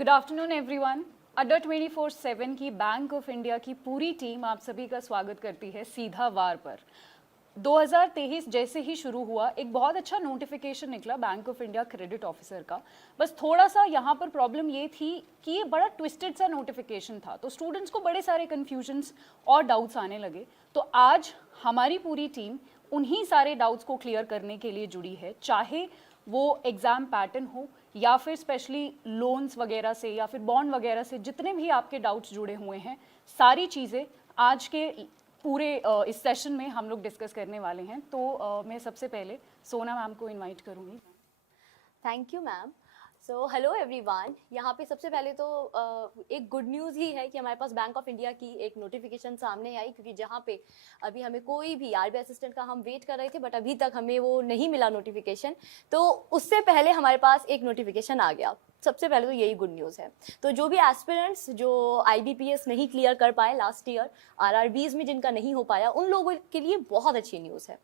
Good afternoon everyone. अड्डा 24/7 की bank of India की पूरी टीम आप सभी का स्वागत करती है सीधा वार पर। 2023 जैसे ही शुरू हुआ, एक बहुत अच्छा नोटिफिकेशन निकला bank of India credit officer का। बस थोड़ा सा यहाँ पर प्रॉब्लम ये थी कि ये बड़ा ट्विस्टेड सा नोटिफिकेशन था, तो स्टूडेंट्स को बड़े सारे कन्फ्यूजन्स और डाउट्स आने लगे। तो आज हमारी पूरी टीम उन्हीं सारे डाउट्स को क्लियर करने के लिए जुड़ी है, चाहे वो एग्ज़ाम पैटर्न हो या फिर स्पेशली लोन्स वगैरह से या फिर बॉन्ड वगैरह से, जितने भी आपके डाउट्स जुड़े हुए हैं, सारी चीज़ें आज के पूरे इस सेशन में हम लोग डिस्कस करने वाले हैं। तो मैं सबसे पहले सोना मैम को इनवाइट करूँगी। Thank you ma'am. So hello everyone. यहाँ पे सबसे पहले तो एक गुड न्यूज़ ही है कि हमारे पास बैंक ऑफ इंडिया की एक नोटिफिकेशन सामने आई, क्योंकि जहाँ पे अभी हमें कोई भी आरबीआई असिस्टेंट का हम वेट कर रहे थे, बट अभी तक हमें वो नहीं मिला नोटिफिकेशन। तो उससे पहले हमारे पास एक नोटिफिकेशन आ गया। सबसे पहले तो यही गुड न्यूज़ है। तो जो भी एस्पिरेंट्स जो आईबीपीएस नहीं क्लियर कर पाए लास्ट ईयर, आरआरबीज में जिनका नहीं हो पाया, उन लोगों के लिए बहुत अच्छी न्यूज़ है।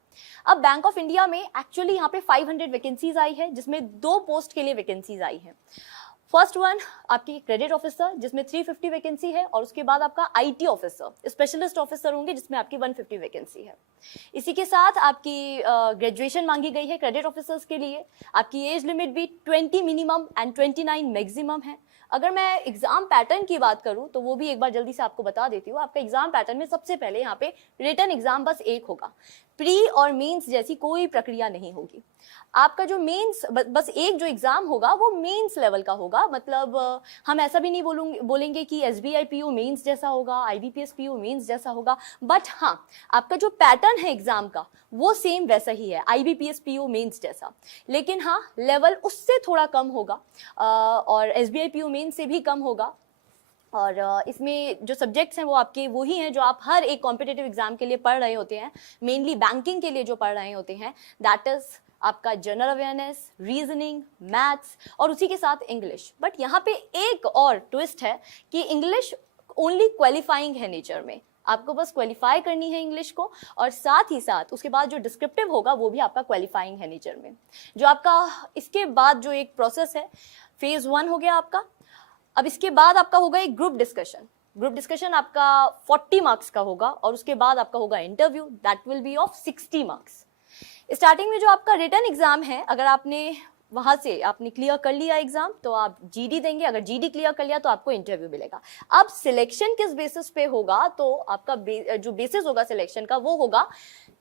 अब बैंक ऑफ इंडिया में एक्चुअली यहाँ पे 500 वैकेंसीज आई है, जिसमें 2 पोस्ट के लिए वैकेंसीज आई है। फर्स्ट वन आपकी क्रेडिट ऑफिसर, जिसमें 350 वैकेंसी है, और उसके बाद आपका आईटी ऑफिसर, स्पेशलिस्ट ऑफिसर होंगे, जिसमें आपकी 150 वैकेंसी है। इसी के साथ आपकी ग्रेजुएशन मांगी गई है क्रेडिट ऑफिसर्स के लिए। आपकी एज लिमिट भी 20 मिनिमम एंड 29 मैक्सिमम है। अगर मैं एग्जाम पैटर्न की बात करूं तो वो भी एक बार जल्दी से आपको बता देती हूँ। आपका एग्जाम पैटर्न में सबसे पहले यहाँ पे रिटन एग्जाम बस एक होगा, प्री और मेंस जैसी कोई प्रक्रिया नहीं होगी। आपका जो मेंस बस एक जो एग्जाम होगा वो मेंस लेवल का होगा। मतलब हम ऐसा भी नहीं बोलेंगे कि एसबीआई पीओ मेंस जैसा होगा, आईबीपीएस पीओ मेंस जैसा होगा, बट हाँ, आपका जो पैटर्न है एग्जाम का वो सेम वैसा ही है, आईबीपीएस पीओ मेंस जैसा। लेकिन हाँ, लेवल उससे थोड़ा कम होगा और एसबीआई पीओ मेंस से भी कम होगा। और इसमें जो सब्जेक्ट्स हैं वो आपके वही हैं जो आप हर एक कॉम्पिटिटिव एग्जाम के लिए पढ़ रहे होते हैं, मेनली बैंकिंग के लिए जो पढ़ रहे होते हैं। दैट इज आपका जनरल अवेयरनेस, रीजनिंग, मैथ्स और उसी के साथ इंग्लिश। बट यहाँ पे एक और ट्विस्ट है कि इंग्लिश ओनली क्वालिफाइंग है नेचर में। आपको बस क्वालिफाई करनी है इंग्लिश को, और साथ ही साथ उसके बाद जो डिस्क्रिप्टिव होगा वो भी आपका क्वालिफाइंग है नेचर में। जो आपका इसके बाद जो एक प्रोसेस है, फेज 1 हो गया आपका। अब इसके बाद आपका होगा एक ग्रुप डिस्कशन। ग्रुप डिस्कशन आपका 40 मार्क्स का होगा, और उसके बाद आपका होगा interview, that will be of 60 marks. Starting में जो आपका रिटन एग्जाम है, अगर आपने वहां से आपने क्लियर कर लिया एग्जाम तो आप जीडी देंगे। अगर जीडी क्लियर कर लिया तो आपको इंटरव्यू मिलेगा। अब सिलेक्शन किस बेसिस पे होगा, तो आपका जो बेसिस होगा सिलेक्शन का वो होगा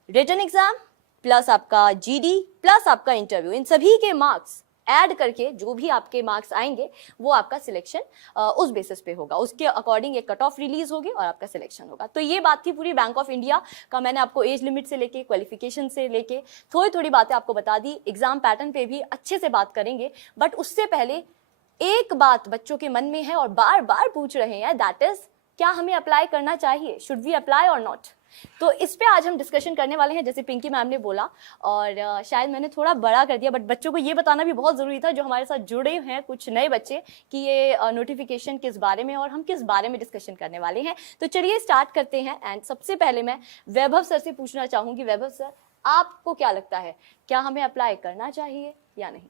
रिटन एग्जाम प्लस आपका जीडी प्लस आपका इंटरव्यू। इन सभी के मार्क्स ऐड करके जो भी आपके मार्क्स आएंगे वो आपका सिलेक्शन उस बेसिस पे होगा। उसके अकॉर्डिंग एक कट ऑफ रिलीज होगी और आपका सिलेक्शन होगा। तो ये बात थी पूरी बैंक ऑफ इंडिया का। मैंने आपको एज लिमिट से लेके क्वालिफिकेशन से लेके थोड़ी थोड़ी बातें आपको बता दी। एग्जाम पैटर्न पे भी अच्छे से बात करेंगे, बट उससे पहले एक बात बच्चों के मन में है और बार बार पूछ रहे हैं, दैट इज क्या हमें अप्लाई करना चाहिए, शुड वी अप्लाई और नॉट। तो इस पे आज हम डिस्कशन करने वाले हैं, जैसे पिंकी मैम ने बोला, और शायद मैंने थोड़ा बड़ा कर दिया, बट बच्चों को ये बताना भी बहुत ज़रूरी था जो हमारे साथ जुड़े हैं कुछ नए बच्चे, कि ये नोटिफिकेशन किस बारे में और हम किस बारे में डिस्कशन करने वाले हैं। तो चलिए स्टार्ट करते हैं। एंड सबसे पहले मैं वैभव सर से पूछना चाहूँगी। वैभव सर, आपको क्या लगता है, क्या हमें अप्लाई करना चाहिए या नहीं?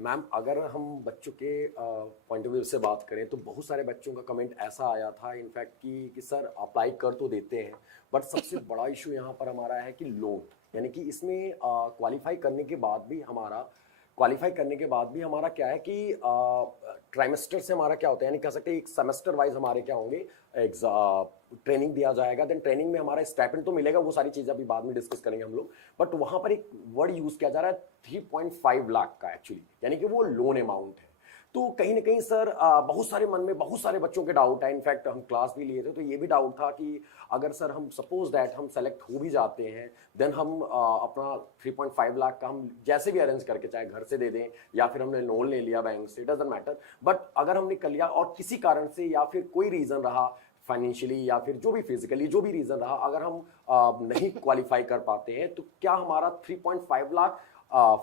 मैम, अगर हम बच्चों के पॉइंट ऑफ व्यू से बात करें तो बहुत सारे बच्चों का कमेंट ऐसा आया था इनफैक्ट कि सर अप्लाई कर तो देते हैं, बट सबसे बड़ा इशू यहाँ पर हमारा है कि लोन, यानी कि इसमें क्वालिफाई करने के बाद भी हमारा क्या है कि ट्राइमेस्टर से हमारा क्या होता है, यानी कह सकते हैं एक सेमेस्टर वाइज हमारे क्या होंगे, ट्रेनिंग दिया जाएगा। देन ट्रेनिंग में हमारा स्टाइपेंड तो मिलेगा, वो सारी चीज़ें अभी बाद में डिस्कस करेंगे हम लोग। बट वहाँ पर एक वर्ड यूज़ किया जा रहा है 3.5 लाख का एक्चुअली, यानी कि वो लोन अमाउंट है। तो कहीं ना कहीं सर बहुत सारे मन में बहुत सारे बच्चों के डाउट है। इनफैक्ट हम क्लास भी लिए थे तो ये भी डाउट था कि अगर सर हम सपोज दैट हम सेलेक्ट हो भी जाते हैं, देन हम अपना 3.5 लाख का हम जैसे भी अरेंज करके, चाहे घर से दे दें या फिर हमने लोन ले लिया बैंक से, डजंट मैटर, बट अगर हमने कर लिया और किसी कारण से या फिर कोई रीज़न रहा फाइनेंशियली या फिर जो भी फिजिकली जो भी रीज़न रहा, अगर हम नहीं क्वालिफाई कर पाते हैं तो क्या हमारा 3.5 लाख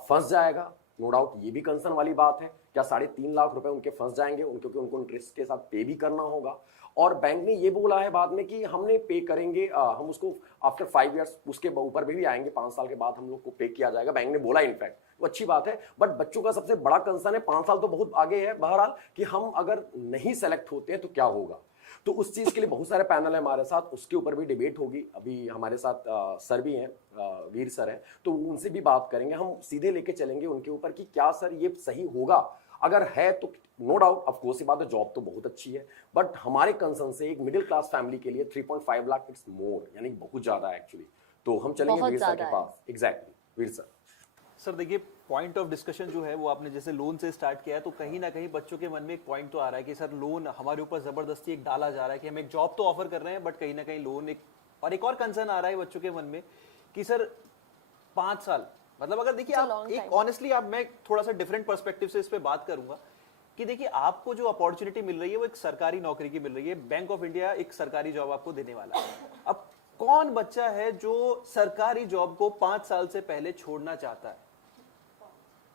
फंस जाएगा? नो डाउट ये भी कंसर्न वाली बात है, क्या 3.5 लाख रुपए उनके फंस जाएंगे, क्योंकि उनको इंटरेस्ट के साथ पे भी करना होगा। और बैंक ने ये बोला है बाद में कि हमने पे करेंगे, हम उसको आफ्टर 5 इयर्स उसके ऊपर भी आएंगे, 5 साल के बाद हम लोग को पे किया जाएगा, बैंक ने बोला इनफैक्ट, वो अच्छी बात है। बट बच्चों का सबसे बड़ा कंसर्न है, 5 साल तो बहुत आगे है बहरहाल, कि हम अगर नहीं सेलेक्ट होते हैं तो क्या होगा। तो उस चीज के लिए बहुत सारे पैनल है हमारे साथ, उसके ऊपर भी डिबेट होगी। अभी हमारे साथ सर भी हैं, वीर सर हैं, तो उनसे भी बात करेंगे, हम सीधे लेके चलेंगे उनके ऊपर कि क्या सर ये सही होगा। अगर है तो नो डाउट ऑफ कोर्स ये बात है, जॉब तो बहुत अच्छी है, बट हमारे कंसर्न से एक मिडिल क्लास फैमिली के लिए 3.5 लाख इट्स मोर, यानी बहुत ज्यादा है एक्चुअली। तो हम चलेंगे बहुत वीर सर ज्यादा के है। पास। एग्जैक्टली वीर सर। सर देखिए, पॉइंट ऑफ डिस्कशन जो है वो आपने जैसे लोन से स्टार्ट किया है, तो कहीं ना कहीं बच्चों के मन में एक पॉइंट तो आ रहा है कि सर लोन हमारे ऊपर जबरदस्ती एक डाला जा रहा है कि हम एक जॉब तो ऑफर कर रहे हैं बट कहीं ना कहीं लोन एक, और एक और कंसर्न आ रहा है बच्चों के मन में कि सर 5 साल, मतलब अगर देखिए It's a आप long एक time. ऑनेस्टली आप, मैं थोड़ा सा डिफरेंट पर्सपेक्टिव से इस पे बात करूंगा कि देखिए आपको जो अपॉर्चुनिटी मिल रही है वो एक सरकारी नौकरी की मिल रही है, बैंक ऑफ इंडिया एक सरकारी जॉब आपको देने वाला है। अब कौन बच्चा है जो सरकारी जॉब को 5 साल से पहले छोड़ना चाहता है?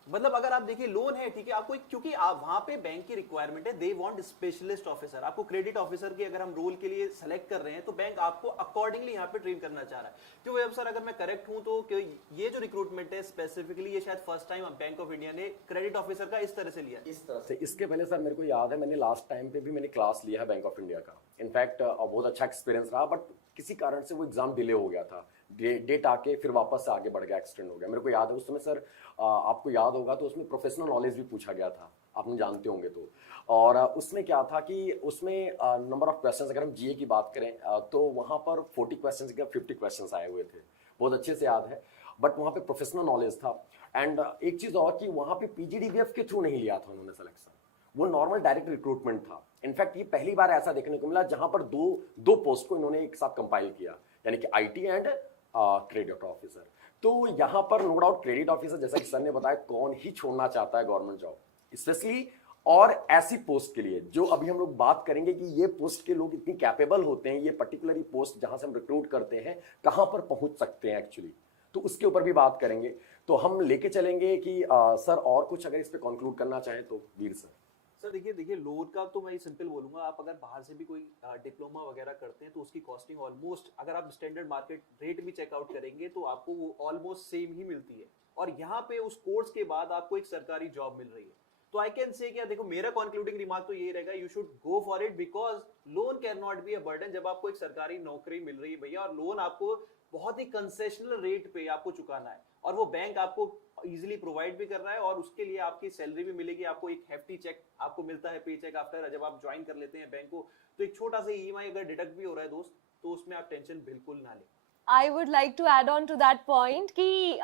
मतलब अगर आप देखिए लोन है ठीक है, आपको क्योंकि आप वहां पे बैंक की रिक्वायरमेंट है, दे वांट स्पेशलिस्ट ऑफिसर, आपको क्रेडिट ऑफिसर की अगर हम रोल के लिए सेलेक्ट कर रहे हैं तो बैंक आपको अकॉर्डिंगली यहाँ पे ट्रेन करना चाह रहा है। क्यों अब सर अगर मैं करेक्ट हूं तो ये जो रिक्रूटमेंट है स्पेसिफिकली ये शायद first time bank of India ने क्रेडिट ऑफिसर का इस तरह से लिया। इस तरह से इसके पहले सर मेरे को याद है, मैंने लास्ट टाइम पे भी मैंने क्लास लिया है बैंक ऑफ इंडिया का, इनफैक्ट बहुत अच्छा एक्सपीरियंस रहा, बट किसी कारण से वो एग्जाम डिले हो गया था, डेट आके फिर वापस से आगे बढ़ गया, एक्सटेंड हो गया। मेरे को याद है उस समय सर, आपको याद होगा तो उसमें प्रोफेशनल नॉलेज भी पूछा गया था, आपने जानते होंगे तो। और उसमें क्या था कि उसमें नंबर ऑफ क्वेश्चंस, अगर हम जीए की बात करें तो वहाँ पर 40 क्वेश्चंस के 50 क्वेश्चंस आए हुए थे, बहुत अच्छे से याद है। बट वहाँ पे प्रोफेशनल नॉलेज था। एंड एक चीज़ और कि वहाँ पे पीजीडीबीएफ के थ्रू नहीं लिया था उन्होंने सिलेक्शन, वो नॉर्मल डायरेक्ट रिक्रूटमेंट था। इनफैक्ट ये पहली बार ऐसा देखने को मिला जहां पर दो पोस्ट को इन्होंने एक साथ कंपाइल किया, यानी कि आईटी एंड क्रेडिट ऑफिसर। तो यहां पर नो डाउट क्रेडिट ऑफिसर, जैसा कि सर ने बताया, कौन ही छोड़ना चाहता है गवर्नमेंट जॉब, स्पेशली और ऐसी पोस्ट के लिए जो अभी हम लोग बात करेंगे कि ये पोस्ट के लोग इतनी कैपेबल होते हैं, ये पर्टिकुलरली पोस्ट जहां से हम रिक्रूट करते हैं कहां पर पहुंच सकते हैं एक्चुअली, तो उसके ऊपर भी बात करेंगे। तो हम लेके चलेंगे कि सर और कुछ अगर इस पे कंक्लूड करना चाहें तो वीर सर। सर देखिए लोन का तो मैं सिंपल बोलूंगा, आप अगर बाहर से भी कोई डिप्लोमा वगैरह करते हैं तो उसकी कॉस्टिंग ऑलमोस्ट, अगर आप स्टैंडर्ड मार्केट रेट भी चेकआउट करेंगे तो आपको वो ऑलमोस्ट सेम ही मिलती है, और यहाँ पे उस कोर्स के बाद आपको एक सरकारी जॉब मिल रही है। तो आई कैन से क्या, देखो मेरा कंक्लूडिंग रिमार्क तो ये रहेगा, you should go for it, because loan can not be a burden. जब आपको एक सरकारी नौकरी मिल रही है भैया, और लोन आपको बहुत ही कंसेशनल रेट पे आपको चुकाना है, और वो बैंक आपको इजीली प्रोवाइड भी कर रहा है, और उसके लिए आपकी सैलरी भी मिलेगी, आपको एक हेफ्टी चेक आपको मिलता है, पे चेक आफ्टर जब आप ज्वाइन कर लेते हैं बैंक को। तो एक छोटा सा ईएमआई अगर डिडक्ट भी हो रहा है दोस्त, तो उसमें आप टेंशन बिल्कुल ना लें। I would like to add on to that point कि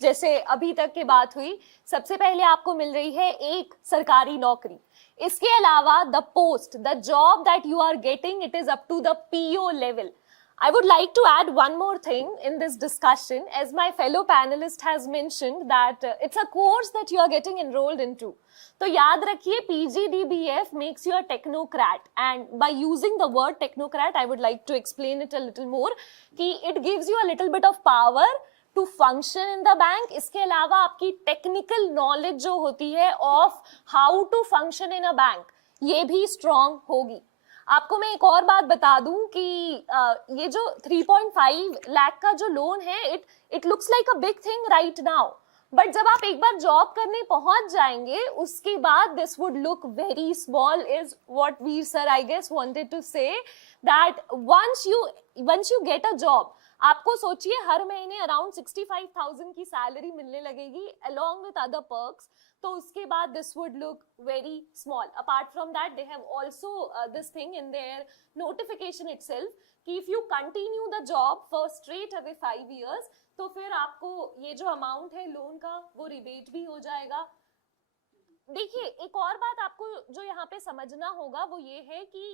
जैसे अभी तक की बात हुई, सबसे पहले आपको मिल रही है एक सरकारी नौकरी, इसके अलावा the post, the job that you are getting, it is up to the PO level. I would like to add one more thing in this discussion, as my fellow panelist has mentioned that it's a course that you are getting enrolled into. तो याद रखिए, PGDBF makes you a technocrat, and by using the word technocrat, I would like to explain it a little more कि it gives you a little bit of power to function in the bank. इसके अलावा आपकी technical knowledge जो होती है of how to function in a bank, ये भी strong होगी. आपको मैं एक और बात बता दूं कि ये जो 3.5 लाख का जो लोन है, it looks like a big thing right now, but जब आप एक बार जॉब करने पहुंच जाएंगे उसके बाद this would look very small, is what Veer sir I guess wanted to say, that once you get a job, आपको सोचिए हर महीने अराउंड 65,000 की सैलरी मिलने लगेगी along with other perks. तो उसके बाद this would look very small. Apart from that, they have also this thing in their notification itself कि if you continue the job for straight away 5 years, तो फिर आपको ये जो अमाउंट है लोन का वो रिबेट भी हो जाएगा. देखिए एक और बात आपको जो यहाँ पे समझना होगा वो ये है कि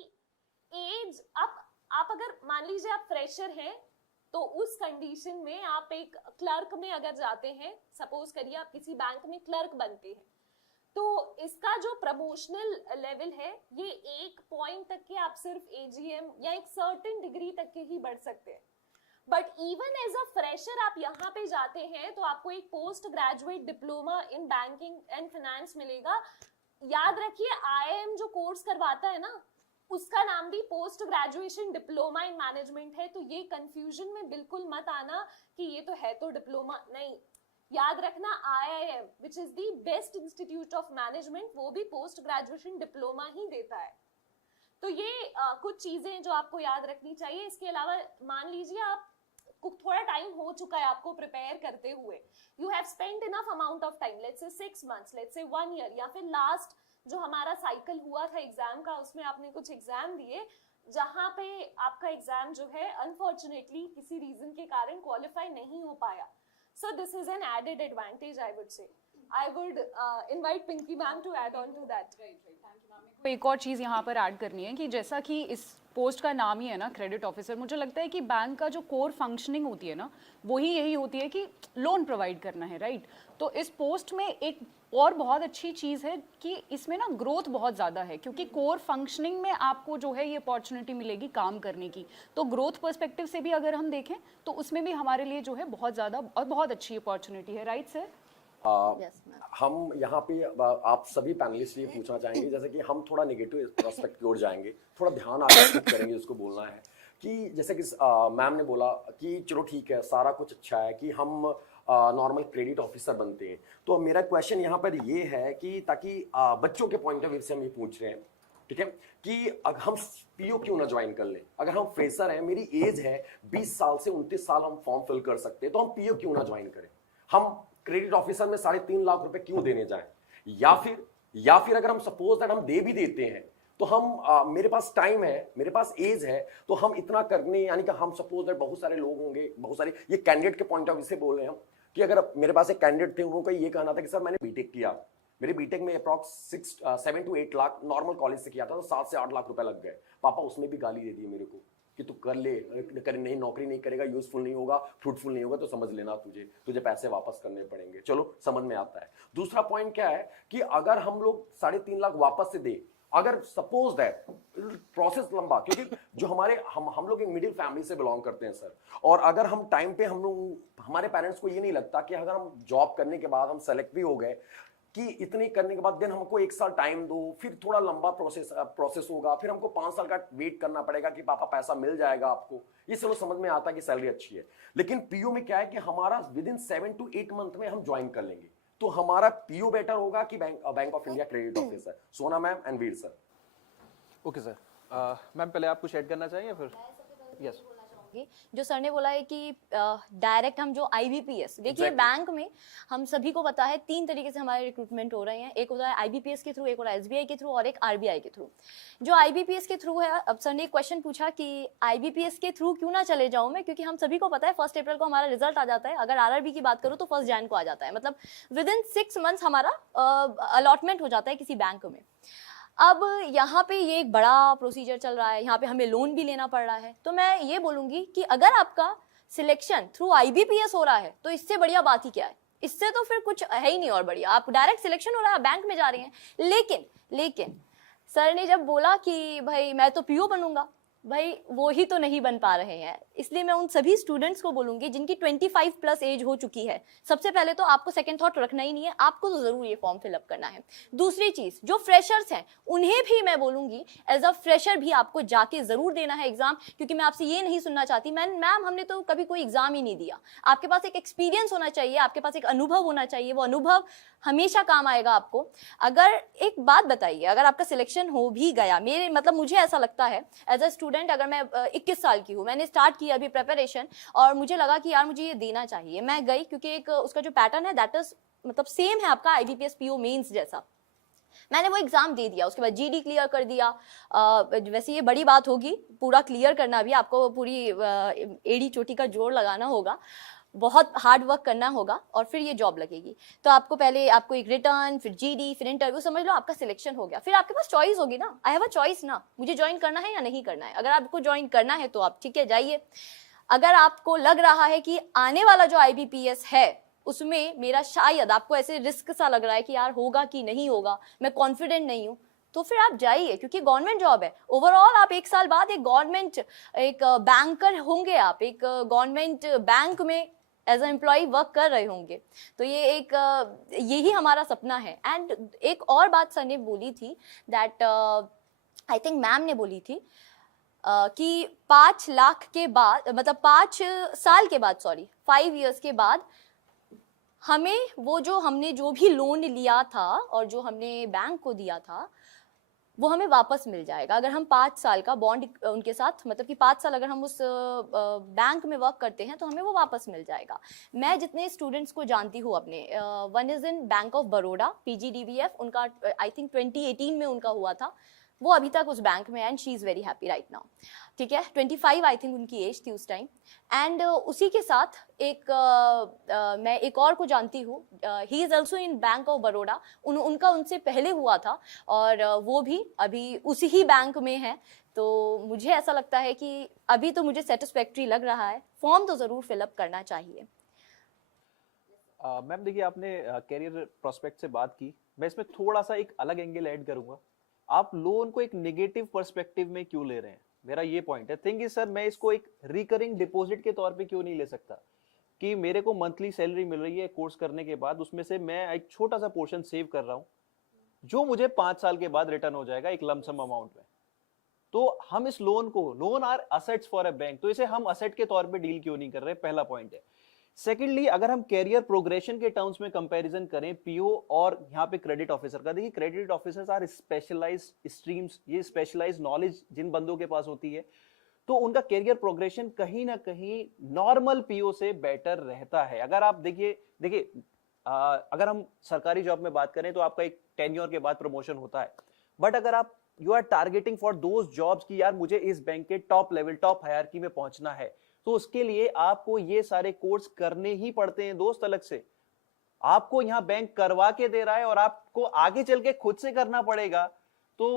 एज, आप अगर मान लीजिए आप फ्रेशर हैं तो उस कंडीशन में आप एक क्लर्क में अगर जाते हैं, सपोज करिए आप किसी बैंक में क्लर्क बनते हैं, तो इसका जो प्रमोशनल लेवल है ये एक पॉइंट तक के आप सिर्फ एजीएम या एक सर्टेन डिग्री तक के ही बढ़ सकते हैं. But even as a fresher आप यहाँ पे जाते हैं तो आपको एक post graduate diploma in banking and finance मिलेगा। याद रखिए IIM जो कोर्स करवाता है ना, उसका नाम भी post graduation diploma in management है। तो ये कंफ्यूजन में बिल्कुल मत आना कि ये तो है तो डिप्लोमा, नहीं। याद रखना IIM which is the best institute of management, वो भी पोस्ट ग्रेजुएशन डिप्लोमा ही देता है। तो ये कुछ चीजें जो आपको याद रखनी चाहिए। इसके अलावा मान लीजिए आप थोड़ा टाइम हो चुका है आपको प्रिपेयर करते हुए, you have spent enough amount of time, let's say 6 months, let's say 1 year, या फिर लास्ट जो हमारा साइकिल हुआ था एग्जाम का, उसमें आपने कुछ एग्जाम दिए जहां पे आपका एग्जाम जो है अनफॉर्चुनेटली किसी रीजन के कारण क्वालिफाई नहीं हो पाया। So this is an added advantage I would say. I would invite Pinky ma'am to add on to that. तो एक और चीज़ यहाँ पर ऐड करनी है कि जैसा कि इस पोस्ट का नाम ही है ना क्रेडिट ऑफिसर, मुझे लगता है कि बैंक का जो कोर फंक्शनिंग होती है ना, वही यही होती है कि लोन प्रोवाइड करना है, राइट। तो इस पोस्ट में एक और बहुत अच्छी चीज़ है कि इसमें ना ग्रोथ बहुत ज़्यादा है, क्योंकि कोर फंक्शनिंग में आपको जो है ये अपॉर्चुनिटी मिलेगी काम करने की। तो ग्रोथ पर्सपेक्टिव से भी अगर हम देखें तो उसमें भी हमारे लिए जो है बहुत ज़्यादा और बहुत अच्छी अपॉर्चुनिटी है, राइट सर। हम यहाँ पे आप सभी पैनलिस्ट ये पूछना चाहेंगे, जैसे कि हम थोड़ा नेगेटिव प्रोस्पेक्ट की ओर जाएंगे, थोड़ा ध्यान आकर्षित करेंगे, उसको बोलना है कि जैसे कि मैम ने बोला कि चलो ठीक है सारा कुछ अच्छा है कि हम नॉर्मल क्रेडिट ऑफिसर बनते हैं। तो मेरा क्वेश्चन यहाँ पर ये है कि ताकि बच्चों के पॉइंट ऑफ व्यू से हम ये पूछ रहे हैं, ठीक है, कि अगर हम पीओ क्यों ना ज्वाइन कर लें। अगर हम फ्रेशर हैं, मेरी एज है 20 साल से 29 साल, हम फॉर्म फिल कर सकते हैं, तो हम पीओ क्यों ना ज्वाइन करें। हम क्रेडिट ऑफिसर में 3.5 लाख रुपए क्यों देने जाएं, या फिर अगर हम सपोज दैट हम दे भी देते हैं तो हम मेरे पास टाइम है, मेरे पास एज है, तो हम इतना करने, यानी कि हम सपोज दैट बहुत सारे लोग होंगे, बहुत सारे, ये कैंडिडेट के पॉइंट ऑफ व्यू से बोल रहे हैं हम, कि अगर मेरे पास एक कैंडिडेट थे, उनको ये कहना था कि सर मैंने बीटेक किया, मेरे बीटेक में approx 7 to 8 lakh normal college से किया था, तो 7 से 8 लाख रुपए लग गए। पापा उसमें भी गाली दे दी मेरे को कि तू कर ले, नहीं नौकरी नहीं करेगा, यूजफुल नहीं होगा, फ्रूटफुल नहीं होगा, तो समझ लेना तुझे पैसे वापस करने पड़ेंगे। चलो समझ में आता है। दूसरा पॉइंट क्या है कि अगर हम लोग 3.5 लाख वापस से दे, अगर सपोज दैट प्रोसेस लंबा, क्योंकि जो हम लोग एक मिडिल फैमिली से बिलोंग करते हैं सर, और अगर हम टाइम पे हमारे पेरेंट्स को ये नहीं लगता कि अगर हम जॉब करने के बाद हम सेलेक्ट भी हो गए कि इतने करने के बाद देन हमको 1 साल टाइम दो, फिर थोड़ा लंबा प्रोसेस होगा, फिर हमको 5 साल का वेट करना पड़ेगा कि पापा पैसा मिल जाएगा आपको। ये चलो समझ में आता है कि सैलरी अच्छी है, लेकिन पीओ में क्या है कि हमारा विद इन 7 to 8 मंथ में हम ज्वाइन कर लेंगे। तो हमारा पीओ बेटर होगा कि Bank of India credit officer. Sona ma'am and Veer sir. Okay sir, ma'am पहले आप कुछ ऐड करना चाहेंगे फिर? यस। जो सर ने बोला है कि डायरेक्ट हम जो IBPS, देखिए बैंक में हम सभी को पता है 3 तरीके से हमारे रिक्रूटमेंट हो रहे हैं। एक होता है IBPS के थ्रू, एक होता है SBI के थ्रू और एक RBI के थ्रू। जो IBPS के थ्रू है, अब सर ने एक क्वेश्चन पूछा कि IBPS के थ्रू क्यों ना चले जाऊं मैं, क्योंकि हम सभी को पता है 1 अप्रैल को हमारा रिजल्ट आ जाता है। अगर RRB की बात करूं तो 1 जनवरी को आ जाता है, मतलब विद इन 6 मंथ्स हमारा अलॉटमेंट हो जाता है किसी बैंक में। अब यहाँ पे ये एक बड़ा प्रोसीजर चल रहा है, यहाँ पे हमें लोन भी लेना पड़ रहा है। तो मैं ये बोलूँगी कि अगर आपका सिलेक्शन थ्रू IBPS हो रहा है तो इससे बढ़िया बात ही क्या है, इससे तो फिर कुछ है ही नहीं और बढ़िया। आप डायरेक्ट सिलेक्शन हो रहा है, आप बैंक में जा रहे हैं। लेकिन सर ने जब बोला कि भाई मैं तो पीओ बनूंगा, भाई वो ही तो नहीं बन पा रहे हैं। इसलिए मैं उन सभी स्टूडेंट्स को बोलूंगी जिनकी 25 प्लस एज हो चुकी है, सबसे पहले तो आपको सेकंड थॉट रखना ही नहीं है, आपको तो जरूर ये फॉर्म फिलअप करना है। दूसरी चीज, जो फ्रेशर्स हैं उन्हें भी मैं बोलूंगी एज अ फ्रेशर भी आपको जाके जरूर देना है एग्जाम, क्योंकि मैं आपसे ये नहीं सुनना चाहती मैम हमने तो कभी कोई एग्जाम ही नहीं दिया। आपके पास एक एक्सपीरियंस होना चाहिए, आपके पास एक अनुभव होना चाहिए, वो अनुभव हमेशा काम आएगा आपको। अगर एक बात बताइए, अगर आपका सिलेक्शन हो भी गया, मुझे ऐसा लगता है एज अ स्टूडेंट, अगर मैं 21 साल की हूँ, मैंने स्टार्ट किया अभी प्रिपरेशन और मुझे लगा कि यार मुझे ये देना चाहिए, मैं गई, क्योंकि एक उसका जो पैटर्न है दैट इज मतलब सेम है आपका IBPS PO मेंस जैसा। मैंने वो एग्जाम दे दिया, उसके बाद GD क्लियर कर दिया। वैसे ये बड़ी बात होगी पूरा क्लियर करना भी, आपको पूरी एड़ी चोटी का जोर लगाना होगा, बहुत हार्ड वर्क करना होगा और फिर ये जॉब लगेगी। तो आपको पहले आपको एक रिटर्न, फिर GD, फिर इंटरव्यू, समझ लो आपका सिलेक्शन हो गया। फिर आपके पास चॉइस होगी ना, आई हैव अ चॉइस ना, मुझे ज्वाइन करना है या नहीं करना है। अगर आपको ज्वाइन करना है तो आप ठीक है जाइए। अगर आपको लग रहा है कि आने वाला जो IBPS है उसमें मेरा शायद आपको ऐसे रिस्क सा लग रहा है कि यार होगा कि नहीं होगा, मैं कॉन्फिडेंट नहीं हूँ, तो फिर आप जाइए, क्योंकि गवर्नमेंट जॉब है। ओवरऑल आप एक साल बाद एक गवर्नमेंट एक बैंकर होंगे, आप एक गवर्नमेंट बैंक में एज ए एम्प्लॉय वर्क कर रहे होंगे। तो ये एक यही हमारा सपना है। एंड एक और बात सर ने बोली थी दैट आई थिंक मैम ने बोली थी कि 5 लाख के बाद, मतलब 5 साल के बाद, सॉरी 5 इयर्स के बाद हमें वो जो हमने जो भी लोन लिया था और जो हमने बैंक को दिया था वो हमें वापस मिल जाएगा। अगर हम 5 साल का बॉन्ड उनके साथ, मतलब कि 5 साल अगर हम उस बैंक में वर्क करते हैं तो हमें वो वापस मिल जाएगा। मैं जितने स्टूडेंट्स को जानती हूँ अपने, one is in bank of Baroda PGDBF, उनका आई थिंक 2018 में उनका हुआ था, वो अभी तक उस बैंक में है and she is very happy right now. ठीक है, 25 आई थिंक उनकी एज थी उस टाइम। एंड उसी के साथ एक मैं एक और को जानती हूँ, he is also in bank of Baroda, उनका उनसे पहले हुआ था और वो भी अभी उसी ही बैंक में है। तो मुझे ऐसा लगता है कि अभी तो मुझे सेटिस्फैक्ट्री लग रहा है। फॉर्म तो ज़रूर फिलअप करना चाहिए। मैम देखिए, आपने कैरियर प्रोस्पेक्ट से बात की, मैं इसमें थोड़ा सा एक अलग एंगल ऐड करूंगा। आप लोन को एक नेगेटिव पर्सपेक्टिव में क्यों ले रहे हैं, मेरा ये पॉइंट है। थिंक इज सर, मैं इसको एक रिकरिंग डिपॉजिट के तौर पे क्यों नहीं ले सकता कि मेरे को मंथली सैलरी मिल रही है कोर्स करने के बाद, उसमें से मैं एक छोटा सा पोर्शन सेव कर रहा हूं जो मुझे 5 साल के बाद रिटर्न हो जाएगा एक लमसम अमाउंट में। तो हम इस loan are assets for a bank, तो इसे हम असेट के तौर पे डील क्यों नहीं कर रहे, पहला पॉइंट है। सेकेंडली, अगर हम कैरियर प्रोग्रेशन के टर्म्स में कंपैरिजन करें पीओ और यहाँ पे क्रेडिट ऑफिसर का, देखिए credit officers are specialised streams, ये स्पेशलाइज्ड नॉलेज जिन बंदों के पास होती है, तो उनका कैरियर प्रोग्रेशन कहीं ना कहीं नॉर्मल पीओ से बेटर रहता है। अगर आप देखिए अगर हम सरकारी जॉब में बात करें तो आपका एक टेन्योर के बाद प्रमोशन होता है, बट अगर आप you are targeting for those jobs की यार मुझे इस बैंक के टॉप लेवल, टॉप हायरार्की में पहुंचना है, तो उसके लिए आपको ये सारे कोर्स करने ही पड़ते हैं दोस्त। अलग से आपको यहाँ बैंक करवा के दे रहा है और आपको आगे चल के खुद से करना पड़ेगा। तो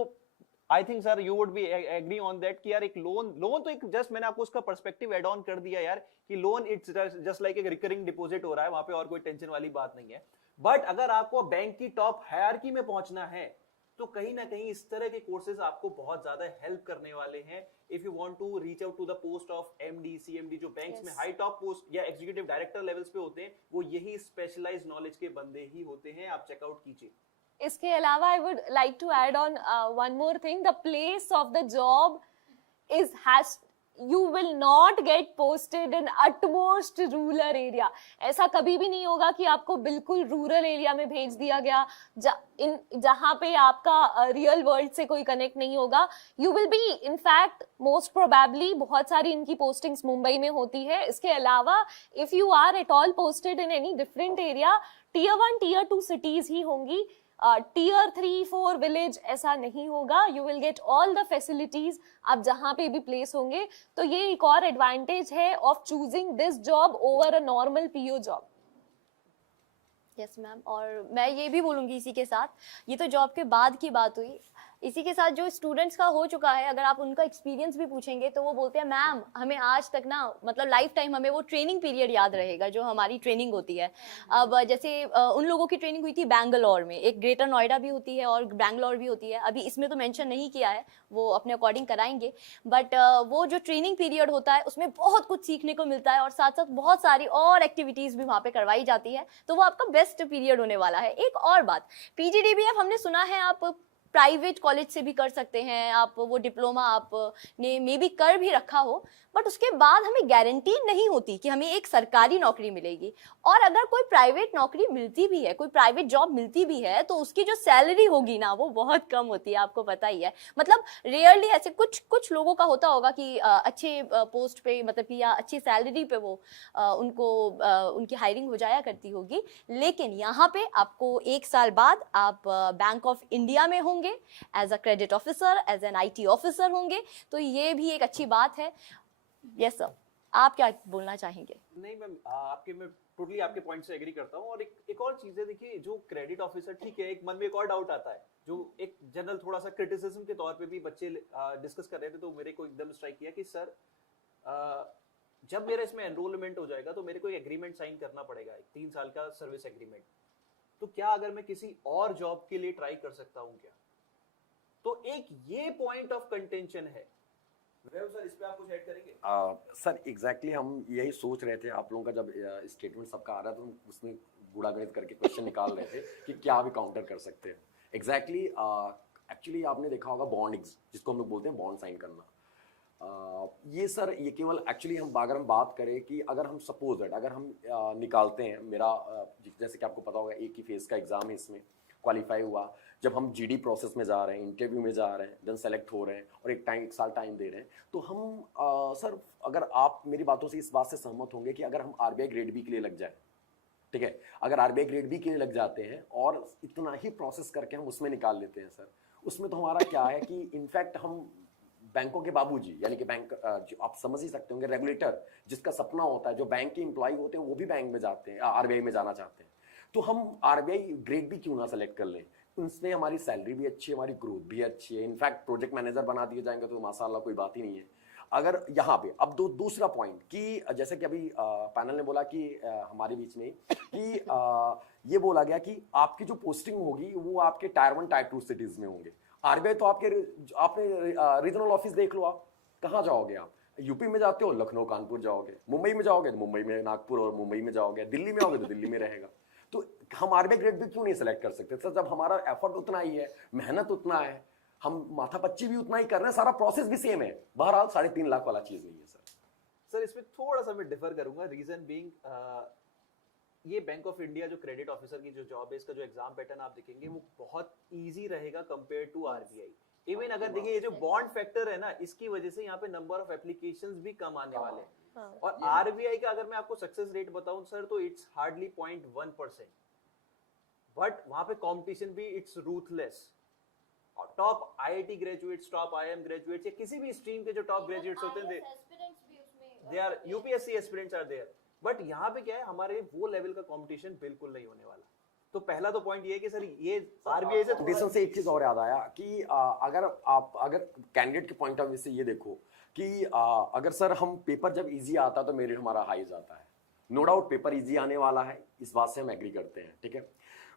I think sir you would be agree on that कि यार एक लोन तो एक जस्ट मैंने आपको उसका पर्सपेक्टिव एड ऑन कर दिया यार कि लोन इट्स जस्ट लाइक एक रिकरिंग डिपॉजिट हो रहा है, वहां पे और कोई टेंशन वाली बात नहीं है। बट अगर आपको बैंक की टॉप हायरार्की में पहुंचना है तो कहीं ना कहीं इस तरह के कोर्सेज आपको बहुत ज्यादा हेल्प करने वाले हैं। If you want to reach out to the post of MD CMD, जो बैंक्स में हाई टॉप पोस्ट या एग्जीक्यूटिव डायरेक्टर लेवल्स पे होते हैं, वो यही स्पेशलाइज्ड नॉलेज के बंदे ही होते हैं। आप चेकआउट कीजिए। इसके अलावा I would like to add on one more thing, the place of the job is has you will not get posted in utmost rural area। ऐसा कभी भी नहीं होगा कि आपको बिल्कुल रूरल एरिया में भेज दिया गया जहां पे आपका रियल वर्ल्ड से कोई कनेक्ट नहीं होगा। You will be in fact most probably बहुत सारी इनकी पोस्टिंग्स मुंबई में होती है। इसके अलावा if you are at all posted in any different area, tier 1 tier 2 cities ही होंगी, टीयर 3 4 विलेज ऐसा नहीं होगा। You will get all the facilities आप जहां पे भी प्लेस होंगे। तो ये एक और एडवांटेज है of choosing this job over a normal PO job. Yes ma'am, और मैं ये भी बोलूँगी इसी के साथ, ये तो जॉब के बाद की बात हुई, इसी के साथ जो स्टूडेंट्स का हो चुका है, अगर आप उनका एक्सपीरियंस भी पूछेंगे तो वो बोलते हैं मैम हमें आज तक ना, मतलब लाइफ टाइम हमें वो ट्रेनिंग पीरियड याद रहेगा जो हमारी ट्रेनिंग होती है। अब जैसे उन लोगों की ट्रेनिंग हुई थी बैंगलोर में, एक ग्रेटर नोएडा भी होती है और बैंगलोर भी होती है, अभी इसमें तो मेंशन नहीं किया है, वो अपने अकॉर्डिंग कराएंगे। बट वो जो ट्रेनिंग पीरियड होता है उसमें बहुत कुछ सीखने को मिलता है और साथ साथ बहुत सारी और एक्टिविटीज़ भी वहाँ पे करवाई जाती है, तो वो आपका बेस्ट पीरियड होने वाला है। एक और बात, PGDBF हमने सुना है आप प्राइवेट कॉलेज से भी कर सकते हैं, आप वो डिप्लोमा आपने मे बी कर भी रखा हो, बट उसके बाद हमें गारंटी नहीं होती कि हमें एक सरकारी नौकरी मिलेगी। और अगर कोई प्राइवेट नौकरी मिलती भी है, कोई प्राइवेट जॉब मिलती भी है, तो उसकी जो सैलरी होगी ना वो बहुत कम होती है, आपको पता ही है। मतलब रेयरली ऐसे कुछ लोगों का होता होगा कि अच्छे पोस्ट पे, मतलब कि या अच्छी सैलरी पे वो उनकी हायरिंग हो जाया करती होगी। लेकिन यहाँ पे आपको 1 साल बाद आप बैंक ऑफ इंडिया में होंगे as a credit officer, as an IT officer होंगे, तो ये भी एक अच्छी बात है। यस सर, आप क्या बोलना चाहेंगे? नहीं मैम, मैं टोटली आपके पॉइंट से एग्री करता हूँ। और एक और चीज है, देखिए जो क्रेडिट ऑफिसर, ठीक है, एक मन में एक और डाउट आता है जो एक जनरल थोड़ा सा क्रिटिसिज्म के तौर पे भी बच्चे डिस्कस कर रहे थे, तो मेरे को एकदम स्ट्राइक किया कि सर जब मेरा इसमें एनरोलमेंट हो जाएगा तो मेरे को एक एग्रीमेंट साइन करना पड़ेगा, 3 साल का सर्विस एग्रीमेंट। तो क्या अगर मैं किसी और जॉब के लिए ट्राई कर सकता हूँ क्या? तो एक ये पॉइंट ऑफ कंटेंशन है। वैभव सर, इस पे आप कुछ ऐड करेंगे? सर एग्जैक्टली हम यही सोच रहे थे, आप लोगों का जब स्टेटमेंट सबका आ रहा था तो हम उसमें गुणा गणित करके क्वेश्चन निकाल रहे थे कि क्या अभी काउंटर कर सकते हैं। एग्जैक्टली एक्चुअली आपने देखा होगा बॉन्डिंग्स, जिसको हम लोग बोलते हैं बॉन्ड साइन करना। ये सर ये केवल एक्चुअली हम अगर हम बात करें कि अगर हम सपोज दैट अगर हम निकालते हैं, मेरा जैसे कि आपको पता होगा एक ही फेज का एग्जाम है, इसमें क्वालिफाई हुआ, जब हम जीडी प्रोसेस में जा रहे हैं, इंटरव्यू में जा रहे हैं, देन सेलेक्ट हो रहे हैं और एक साल टाइम दे रहे हैं, तो हम सर अगर आप मेरी बातों से इस बात से सहमत होंगे कि अगर हम आरबीआई ग्रेड बी के लिए लग जाए, ठीक है, अगर आरबीआई ग्रेड बी के लिए लग जाते हैं और इतना ही प्रोसेस करके हम उसमें निकाल लेते हैं सर, उसमें तो हमारा क्या है कि इनफैक्ट हम बैंकों के बाबूजी यानी कि बैंक आप समझ ही सकते होंगे, रेगुलेटर जिसका सपना होता है, जो बैंक के एम्प्लॉय होते हैं वो भी बैंक में जाते हैं, आरबीआई में जाना चाहते हैं, तो हम आरबीआई ग्रेड भी क्यों ना सेलेक्ट कर लें, उसमें हमारी सैलरी भी अच्छी है, हमारी ग्रोथ भी अच्छी है, इनफैक्ट प्रोजेक्ट मैनेजर बना दिए जाएंगे तो माशाल्लाह कोई बात ही नहीं है। अगर यहाँ पे अब दूसरा पॉइंट कि जैसे कि अभी पैनल ने बोला कि हमारे बीच में कि ये बोला गया कि आपकी जो पोस्टिंग होगी वो आपके टायर 1 टायर 2 सिटीज में होंगे। आरबीआई तो आपने रीजनल ऑफिस देख लो, आप कहाँ जाओगे, आप यूपी में जाते हो लखनऊ कानपुर जाओगे, मुंबई में जाओगे तो मुंबई में नागपुर और मुंबई में जाओगे, दिल्ली में आओगे तो दिल्ली में रहेगा। तो हम आरबीआई ग्रेड भी क्यों नहीं सेलेक्ट कर सकते सर, जब हमारा एफर्ट उतना ही है, मेहनत उतना है, हम माथापच्ची भी उतना ही कर रहे हैं, सारा प्रोसेस भी सेम है, बहरहाल 3.5 लाख वाला चीज नहीं है सर। सर इसमें थोड़ा सा मैं डिफर करूंगा, रीजन बीइंग ये बैंक ऑफ इंडिया जो क्रेडिट ऑफिसर की जो जॉब है, इसका जो एग्जाम पैटर्न आप देखेंगे वो बहुत इजी रहेगा कंपेयर टू आरबीआई। इवन अगर देखिए ये जो बॉन्ड फैक्टर है ना, इसकी वजह से यहाँ पे नंबर ऑफ एप्लीकेशंस भी कम आने वाले हैं। और आरबीआई का अगर मैं आपको सक्सेस रेट बताऊं सर, तो इट्स हार्डली 0.1%, बट वहां पे कंपटीशन भी it's ruthless. Top IIT graduates, top IIM graduates या किसी भी स्ट्रीम के जो टॉप ग्रेजुएट्स होते हैं, they are UPSC aspirants are there. But यहाँ पे क्या है, हमारे वो लेवल का कंपटीशन बिल्कुल नहीं होने वाला। तो पहला तो पॉइंट ये है कि सर ये आरबीआई से थोड़ा से एक चीज और याद आया कि अगर कैंडिडेट के पॉइंट ऑफ व्यू से ये देखो कि अगर सर हम पेपर जब इजी आता तो मेरिट हमारा हाई जाता है, नो डाउट पेपर इजी आने वाला है, इस बात से हम एग्री करते हैं, ठीक है।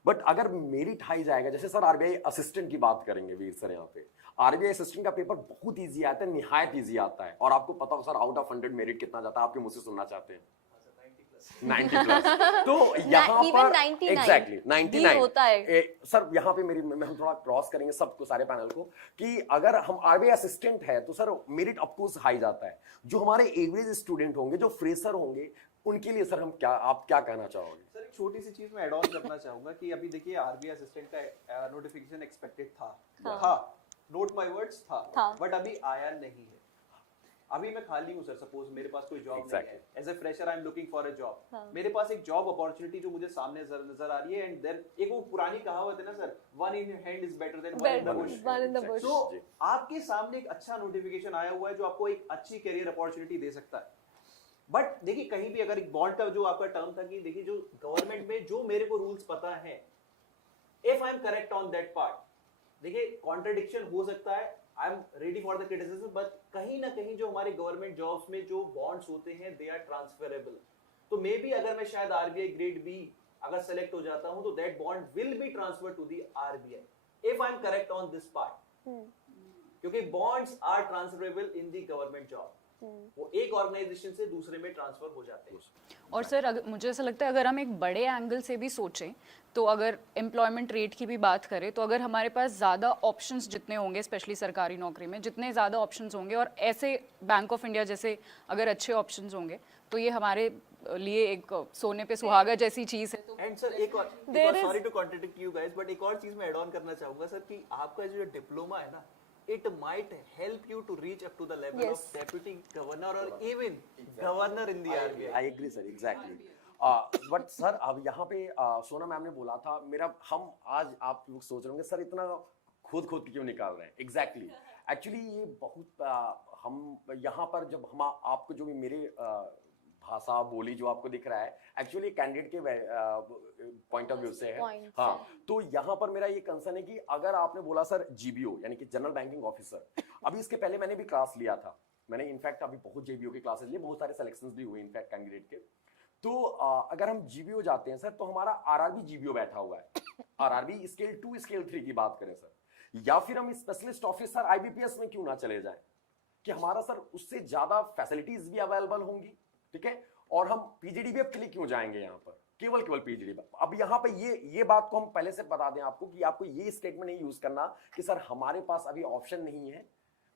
बट अगर मेरिट हाई जाएगा, जैसे सर आरबीआई असिस्टेंट की बात करेंगे वीर सर, यहाँ पे आरबीआई असिस्टेंट का पेपर बहुत इजी आता है, निहायत इजी आता है, और आपको पता हो सर आउट ऑफ 100 मेरिट कितना जाता है, आपके मुझसे सुनना चाहते हैं 90 प्लस। तो यहाँ पर एग्जैक्टली 99 होता है सर। यहाँ पे हम थोड़ा क्रॉस करेंगे सबको, सारे पैनल को, कि अगर हम आरबीआई असिस्टेंट है तो सर मेरिट ऑफकोर्स हाई जाता है। जो हमारे एवरेज स्टूडेंट होंगे, जो फ्रेशर होंगे, उनके लिए सर आप क्या कहना चाहोगे? सर एक छोटी सी चीज मैं ऐड ऑन करना चाहूंगा कि अभी देखिए आरबीआई असिस्टेंट का नोटिफिकेशन एक्सपेक्टेड था, नोट माय वर्ड्स था, बट अभी आया नहीं है। अभी मैं खाली हूँ सर, सपोज मेरे पास कोई जॉब नहीं है, as a fresher I am looking for a job, मेरे पास एक जॉब अपॉर्चुनिटी जो मुझे सामने नजर आ रही है, एंड देन एक वो पुरानी कहावत है ना sir, one in hand is better than one in the Bush. तो आपके सामने एक अच्छा नोटिफिकेशन आया हुआ है जो आपको एक अच्छी करियर अपॉर्चुनिटी दे सकता है। बट देखिए कहीं भी अगर एक बॉन्ड का जो आपका टर्म था कि देखिए जो गवर्नमेंट में जो मेरे को रूल्स पता है, if I am correct on that part, देखिए कॉन्ट्रडिक्शन हो सकता है, I am ready for the criticism, but कहीं ना कहीं जो हमारे गवर्नमेंट जॉब्स में जो बॉन्ड्स होते हैं दे आर ट्रांसफरेबल। तो मे बी अगर मैं शायद आरबीआई ग्रेड बी अगर सेलेक्ट हो जाता हूं तो that bond will be transfer to the RBI if I am correct on this part, क्योंकि bonds are transferable in the government job, वो एक ऑर्गेनाइजेशन से दूसरे में ट्रांसफर हो जाते हैं। और सर मुझे ऐसा लगता है अगर हम एक बड़े एंगल से भी सोचें तो अगर एम्प्लॉयमेंट रेट की भी बात करें तो अगर हमारे पास ज़्यादा ऑप्शंस जितने होंगे, स्पेशली सरकारी नौकरी में जितने ज़्यादा ऑप्शंस होंगे, और ऐसे बैंक ऑफ इंडिया जैसे अगर अच्छे ऑप्शंस होंगे, तो ये हमारे लिए एक सोने पे सुहागा जैसी चीज है। तो एंड सर एक और sorry to contradict you guys, but एक और चीज मैं ऐड ऑन करना चाहूंगा सर कि आपका जो डिप्लोमा है ना, it might help you to reach up to the level of deputy governor or even governor in the RBI. I agree sir, exactly. But sir अब यहाँ पे सोना मैम ने बोला था, मेरा हम आज आप लोग सोच रहे होंगे सर इतना खोद क्यों निकाल रहे हैं। एग्जैक्टली एक्चुअली ये बहुत हम यहाँ पर जब हम आपको जो भी मेरे भाषा बोली जो आपको दिख रहा है एक्चुअली कैंडिडेट के पॉइंट ऑफ व्यू से है। हाँ, तो यहाँ पर मेरा ये कंसर्न है कि अगर आपने बोला सर जीबीओ यानी कि जनरल बैंकिंग ऑफिसर, अभी इसके पहले मैंने भी क्लास लिया था, मैंने इनफैक्ट अभी बहुत जेबीओ की क्लासेस लिए, बहुत सारे सिलेक्शंस भी हुए इनफैक्ट कैंडिडेट के। तो अगर हम जीबीओ जाते हैं सर तो हमारा आरआरबी जीबीओ बैठा हुआ है, आरआरबी स्केल 2 स्केल 3 की बात करें सर, या फिर हम स्पेशलिस्ट ऑफिसर आईबीपीएस में क्यों ना चले जाएं कि हमारा सर उससे ज्यादा फैसिलिटीज भी अवेलेबल होंगी, ठीक है। और हम पीजीडीबीएफ के लिए क्यों जाएंगे यहाँ पर, केवल पीजीडीबीएफ। अब यहाँ पे ये बात को हम पहले से बता दें आपको कि आपको ये स्टेटमेंट नहीं यूज करना कि सर हमारे पास अभी ऑप्शन नहीं है,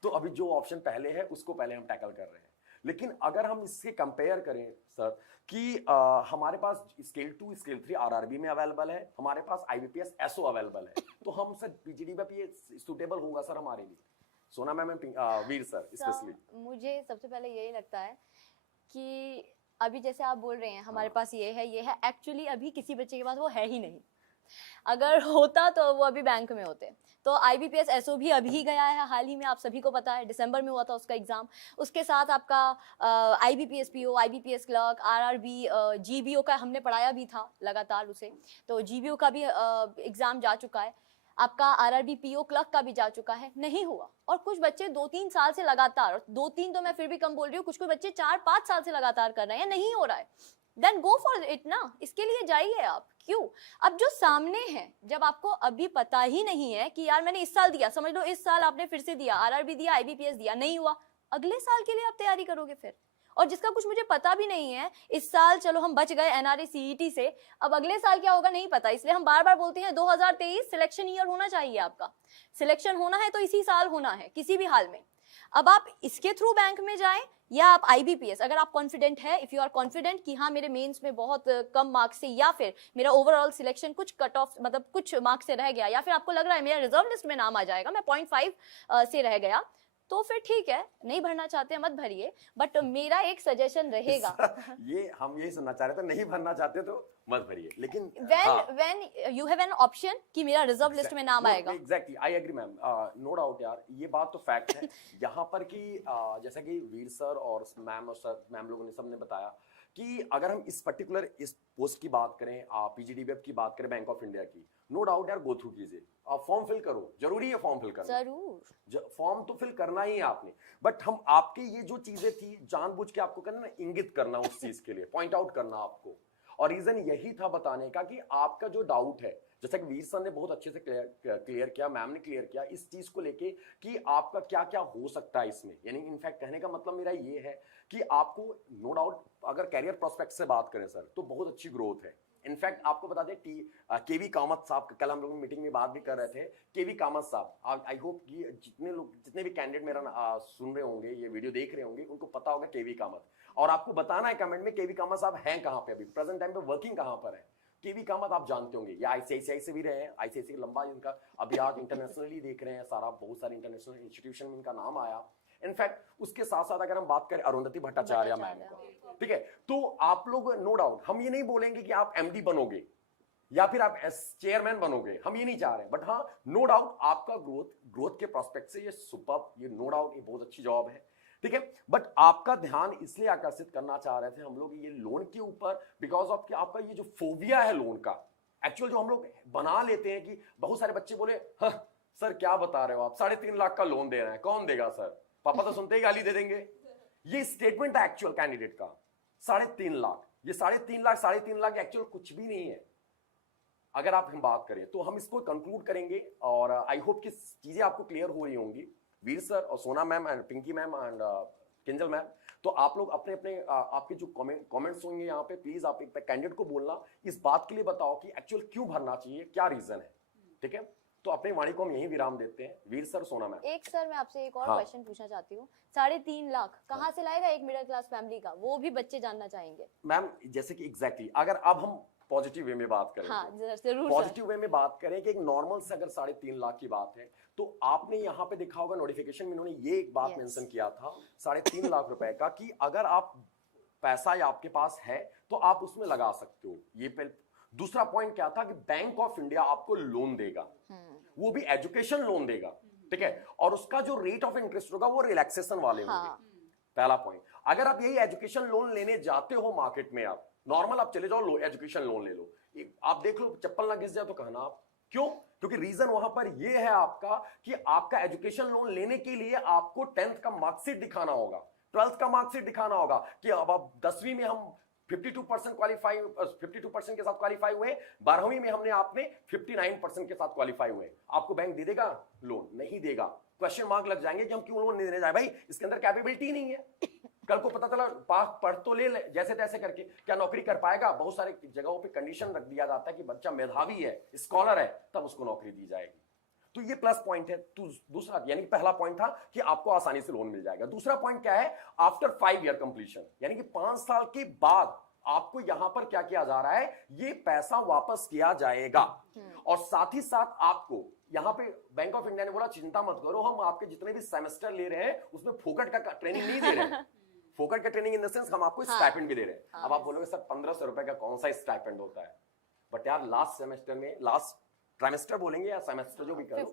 तो अभी जो ऑप्शन पहले है उसको पहले हम टैकल कर रहे हैं। लेकिन अगर हम इससे कंपेयर करें सर कि हमारे पास स्केल 2 स्केल 3 आरआरबी में अवेलेबल है, हमारे पास आईबीपीएस एसओ अवेलेबल है, तो हम सर पीजीडीबीएफ ये सूटेबल होगा सर हमारे लिए। सोना मैम वीर सर स्पेशली। मुझे सबसे पहले यही लगता है कि अभी जैसे आप बोल रहे हैं हमारे पास ये है एक्चुअली अभी किसी बच्चे के पास वो है ही नहीं। अगर होता तो वो अभी बैंक में होते। तो आईबीपीएस एसओ भी अभी गया है हाल ही में, आप सभी को पता है, दिसंबर में हुआ था उसका एग्जाम। उसके साथ आपका IBPS PO, IBPS clerk, RRB, GBO का हमने पढ़ाया भी था लगातार उसे, तो जीबीओ का भी एग्जाम जा चुका है। आपका आरआरबी पीओ क्लर्क का भी जा चुका है, नहीं हुआ। और कुछ बच्चे 2-3 साल से लगातार, 2-3 तो मैं फिर भी कम बोल रही हूँ, कुछ बच्चे 4-5 साल से लगातार कर रहे हैं, नहीं हो रहा है। देन गो फॉर इट ना, इसके लिए जाइए आप। क्यों? अब जो सामने है, जब आपको अभी पता ही नहीं है कि यार मैंने इस साल दिया, समझ लो इस साल आपने फिर से दिया, आरआरबी दिया, आईबीपीएस दिया, नहीं हुआ, अगले साल के लिए आप तैयारी करोगे फिर। और जिसका कुछ मुझे पता भी नहीं है, इस साल चलो हम बच गए एनआरए सीईटी से, अब अगले साल क्या होगा नहीं पता, इसलिए हम बार बार बोलते हैं 2023 सिलेक्शन ईयर होना चाहिए। आपका सिलेक्शन होना है तो इसी साल होना है, किसी भी हाल में। अब आप इसके थ्रू बैंक में जाएं या आप आईबीपीएस, अगर आप कॉन्फिडेंट है, इफ यू आर कॉन्फिडेंट कि हाँ मेरे मेंस में बहुत कम मार्क्स से या फिर मेरा ओवरऑल सिलेक्शन कुछ कट ऑफ मतलब कुछ मार्क्स से रह गया, या फिर आपको लग रहा है मेरा रिजर्व लिस्ट में नाम आ जाएगा, मैं 0.5 से रह गया, तो फिर ठीक है, नहीं भरना चाहते हैं मत भरिए। बट मेरा एक सजेशन रहेगा ये हम यही सुनना चाह रहे थे, नहीं भरना चाहते तो मत भरिए। लेकिन when you have an option कि मेरा रिजर्व लिस्ट में नाम आएगा। Exactly, I agree ma'am, no doubt यार, ये बात तो फैक्ट है यहाँ पर कि जैसा कि वीर सर और मैम और सर मैम लोगों ने सबने बताया कि अगर हम इस पर्टिकुलर इस पोस्ट की बात करें, पीजीडीबीएफ की बात करें, बैंक ऑफ इंडिया की, नो डाउट यार गो थ्रू कीजिए, आप फॉर्म फिल करो, जरूरी है फॉर्म फिल करना, जरूर फॉर्म तो फिल करना ही है आपने। बट हम आपके ये जो चीजें थी जानबूझ के आपको करना, इंगित करना उस चीज के लिए, पॉइंट आउट करना आपको, और रीजन यही था बताने का कि आपका जो डाउट है, जैसा कि वीर सर ने बहुत अच्छे से क्लियर किया, मैम ने क्लियर किया इस चीज को लेके कि आपका क्या क्या हो सकता है इसमें। यानी इनफैक्ट कहने का मतलब मेरा ये है कि आपको नो डाउट अगर कैरियर प्रोस्पेक्ट से बात करें सर तो बहुत अच्छी ग्रोथ है। इनफैक्ट आपको बता दें केवी कामत साहब, कल हम लोग मीटिंग में बात भी कर रहे थे, केवी कामत साहब, आई होप कि जितने भी कैंडिडेट मेरा सुन रहे होंगे, ये वीडियो देख रहे होंगे, उनको पता होगा केवी कामत, और आपको बताना है कमेंट में केवी कामत साहब हैं कहां पे, अभी प्रेजेंट टाइम पे वर्किंग कहां पर है। केवी कामत आप जानते होंगे, या आईसीआईसीआई से भी रहे हैं, आईसीआईसीआई लंबा इनका अभी आज इंटरनेशनली देख रहे हैं सारा, बहुत सारे इंटरनेशनल इंस्टीट्यूशन में इनका नाम आया। इनफैक्ट उसके साथ साथ अगर हम बात करें अरुंधति भट्टाचार्य मैम को, ठीक है, तो आप लोग नो डाउट, हम ये नहीं बोलेंगे कि आप एमडी बनोगे या फिर आप चेयरमैन बनोगे, हम ये नहीं चाह रहे, बट हाँ नो डाउट आपका ग्रोथ के प्रोस्पेक्ट से ये सुपर्ब, ये नो डाउट ये बहुत अच्छी जॉब है, ठीक है। बट आपका ध्यान इसलिए आकर्षित करना चाह रहे थे हम लोग ये लोन के ऊपर, बिकॉज ऑफ कि आपका ये जो फोबिया है लोन का, एक्चुअल जो हम लोग बना लेते हैं कि बहुत सारे बच्चे बोले हाँ सर क्या बता रहे हो आप, 3.5 लाख का लोन दे रहे हैं, कौन देगा सर, पापा तो सुनते ही गाली दे देंगे। ये स्टेटमेंट है एक्चुअल कैंडिडेट का, 3.5 लाख, ये 3.5 लाख एक्चुअल कुछ भी नहीं है। अगर आप हम बात करें तो हम इसको कंक्लूड करेंगे, और आई होप कि चीजें आपको क्लियर हो रही होंगी। वीर सर और Sona ma'am and Pinky ma'am and Kinjal ma'am, तो आप लोग अपने अपने आपके जो कमेंट्स होंगे यहाँ पे, प्लीज आप एक कैंडिडेट को बोलना, इस बात के लिए बताओ कि एक्चुअल क्यों भरना चाहिए, क्या रीजन है, ठीक है। तो अपनी वाणी को हम यही विराम देते हैं। वीर सर, सोना मैम। एक सर मैं आपसे एक और क्वेश्चन पूछना चाहती हूँ, 3.5 लाख कहाँ से लाएगा एक मिडिल क्लास फैमिली का, वो भी बच्चे जानना चाहेंगे। मैम जैसे कि एग्जैक्टली अगर अब हम पॉजिटिव वे में बात करें, हाँ, जरूर पॉजिटिव वे में बात करें कि एक नॉर्मल से अगर 3.5 लाख की बात है, तो आपने यहाँ पे देखा होगा नोटिफिकेशन में इन्होंने ये एक बात मेंशन किया था 3.5 लाख रुपए का, कि अगर आप पैसा या आपके पास है तो आप उसमें लगा सकते हो। ये दूसरा पॉइंट क्या था कि बैंक ऑफ इंडिया आपको लोन देगा, वो भी एजुकेशन लोन देगा, ठीक है, और उसका जो रेट ऑफ इंटरेस्ट होगा वो रिलैक्सेशन वाले होंगे। पहला पॉइंट, अगर आप यही एजुकेशन लोन लेने जाते हो मार्केट में, आप नॉर्मल आप चले जाओ एजुकेशन लोन ले लो, आप देख लो चप्पल ना घिस जाए तो कहना आप क्यों, क्योंकि रीजन वहां पर यह है आपका कि आपका एजुकेशन लोन लेने के लिए आपको 10th का मार्कशीट दिखाना होगा, 12th का मार्कशीट दिखाना होगा कि अब आप 10वीं में हम 52% क्वालिफाई 52% के साथ क्वालिफाई हुए, 12वीं में हमने आपने 59% के साथ क्वालिफाई हुए, आपको बैंक दे देगा लोन? नहीं देगा। क्वेश्चन मार्क लग जाएंगे कि हम क्यों लोन नहीं देने जाए, भाई इसके अंदर कैपेबिलिटी नहीं है। कल को पता चला पास पढ़ तो ले जैसे तैसे करके, क्या नौकरी कर पाएगा? बहुत सारे जगहों पे कंडीशन रख दिया जाता है कि बच्चा मेधावी है, स्कॉलर है, तब उसको नौकरी दी जाएगी। तो ये प्लस पॉइंट है। तो दूसरा, यानी पहला पॉइंट था कि आपको आसानी से लोन मिल जाएगा। दूसरा पॉइंट क्या है? आफ्टर 5 ईयर कंप्लीशन, यानी कि 5 साल के बाद आपको यहां पर क्या किया जा रहा है, ये पैसा वापस किया जाएगा। और साथ ही साथ आपको यहां पे बैंक ऑफ इंडिया ने बोला चिंता मत करो, हम आपके जितने भी सेमेस्टर ले रहे हैं उसमें फोकट का ट्रेनिंग नहीं दे रहे हैं। फोकट का ट्रेनिंग इन द सेंस हम आपको स्टाइपेंड भी दे रहे हैं। अब आप बोलोगे सर 1500 रुपए का कौन सा स्टाइपेंड होता है? बट यार लास्ट सेमेस्टर में, लास्ट ट्राइमेस्टर बोलेंगे या सेमेस्टर जो भी करो,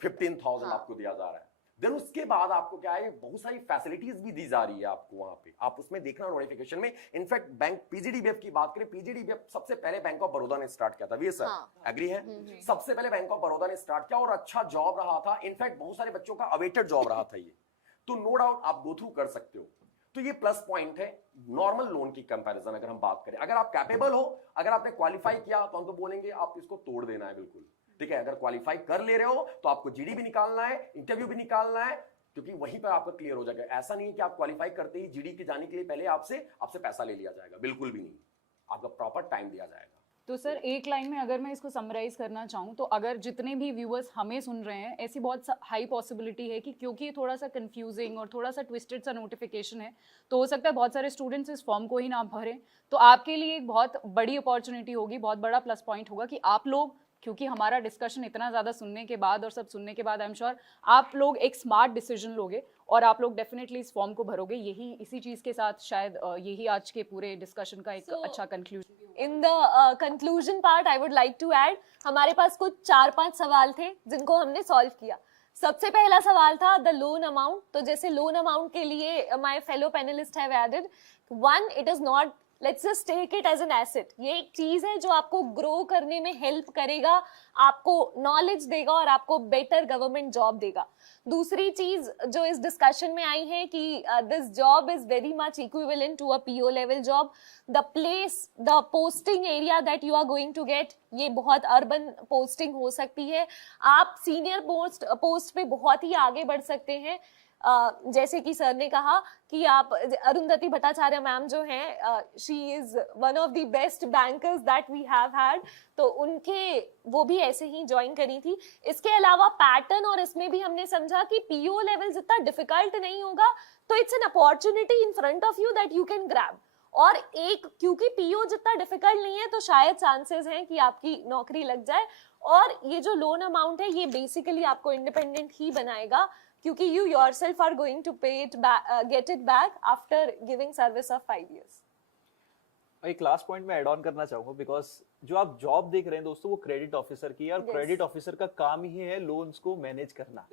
15,000 आपको दिया जा रहा है। देन उसके बाद आपको क्या है, बहुत सारी फैसिलिटीज भी दी जा रही है आपको वहां पे। आप उसमें देखना नोटिफिकेशन में। इनफैक्ट बैंक पीजीडीबीएफ की बात करें, पीजीडीबीएफ सबसे पहले बैंक ऑफ बड़ौदा ने स्टार्ट किया था। वी सर एग्री है? सबसे पहले बैंक ऑफ बड़ौदा ने स्टार्ट किया और अच्छा जॉब रहा था। इनफैक्ट बहुत सारे बच्चों का अवेटेड जॉब रहा था ये। तो नो डाउट आप गो थ्रू कर सकते हो। तो ये प्लस पॉइंट है नॉर्मल लोन की कंपैरिजन अगर हम बात करें। अगर आप कैपेबल हो, अगर आपने क्वालिफाई किया, तो हम तो बोलेंगे आप इसको तोड़ देना है बिल्कुल, ठीक है। अगर क्वालिफाई कर ले रहे हो तो आपको जीडी भी निकालना है, इंटरव्यू भी निकालना है, क्योंकि वहीं पर आपका क्लियर हो जाएगा। ऐसा नहीं है कि आप क्वालिफाई करते ही जीडी के जाने के लिए पहले आपसे पैसा ले लिया जाएगा, बिल्कुल भी नहीं। आपका प्रॉपर टाइम दिया जाएगा। तो सर एक लाइन में अगर मैं इसको समराइज करना चाहूँ, तो अगर जितने भी व्यूअर्स हमें सुन रहे हैं, ऐसी बहुत हाई पॉसिबिलिटी है कि क्योंकि ये थोड़ा सा कंफ्यूजिंग और थोड़ा सा ट्विस्टेड सा नोटिफिकेशन है, तो हो सकता है बहुत सारे स्टूडेंट्स इस फॉर्म को ही ना भरें। तो आपके लिए एक बहुत बड़ी अपॉर्चुनिटी होगी, बहुत बड़ा प्लस पॉइंट होगा कि आप लोग, क्योंकि हमारा डिस्कशन इतना ज़्यादा सुनने के बाद और सब सुनने के बाद आई एम श्योर आप लोग एक स्मार्ट डिसीजन लोगे और आप लोग डेफिनेटली इस फॉर्म को भरोगे। यही इसी चीज़ के साथ शायद यही आज के पूरे डिस्कशन का एक अच्छा conclusion. In the conclusion part I would like to add, हमारे पास कुछ 4-5 सवाल थे जिनको हमने सॉल्व किया। सबसे पहला सवाल था द लोन अमाउंट। तो जैसे लोन अमाउंट के लिए my fellow panellist have added 1, it is not, let's just take it as an asset. ये एक चीज है जो आपको ग्रो करने में हेल्प करेगा, आपको नॉलेज देगा और आपको बेटर गवर्नमेंट जॉब देगा। दूसरी चीज जो इस डिस्कशन में आई है कि this job is very much equivalent to a PO level job. The place, the posting area that you are going to get, ये बहुत अर्बन पोस्टिंग हो सकती है। आप सीनियर पोस्ट पे बहुत ही आगे बढ़ सकते हैं। जैसे कि सर ने कहा कि आप, अरुंधति भट्टाचार्य मैम जो हैं, she is one of the best bankers that we have had, तो उनके वो भी ऐसे ही ज्वाइन करी थी। इसके अलावा पैटर्न और इसमें भी हमने समझा कि पीओ लेवल जितना डिफिकल्ट नहीं होगा, तो it's an opportunity in front of you that you can grab. और एक, क्योंकि पीओ जितना डिफिकल्ट नहीं है, तो शायद चांसेस हैं कि आपकी नौकरी लग जाए। और ये जो लोन अमाउंट है, ये बेसिकली आपको इंडिपेंडेंट ही बनाएगा, क्योंकि you yourself are going to pay it back, get it back after giving service of 5 years. एक लास्ट पॉइंट में ऐड ऑन करना चाहूंगा, बिकॉज जो आप जॉब देख रहे हैं दोस्तों, वो क्रेडिट ऑफिसर की है, और क्रेडिट ऑफिसर का काम ही है लोन्स को मैनेज करना।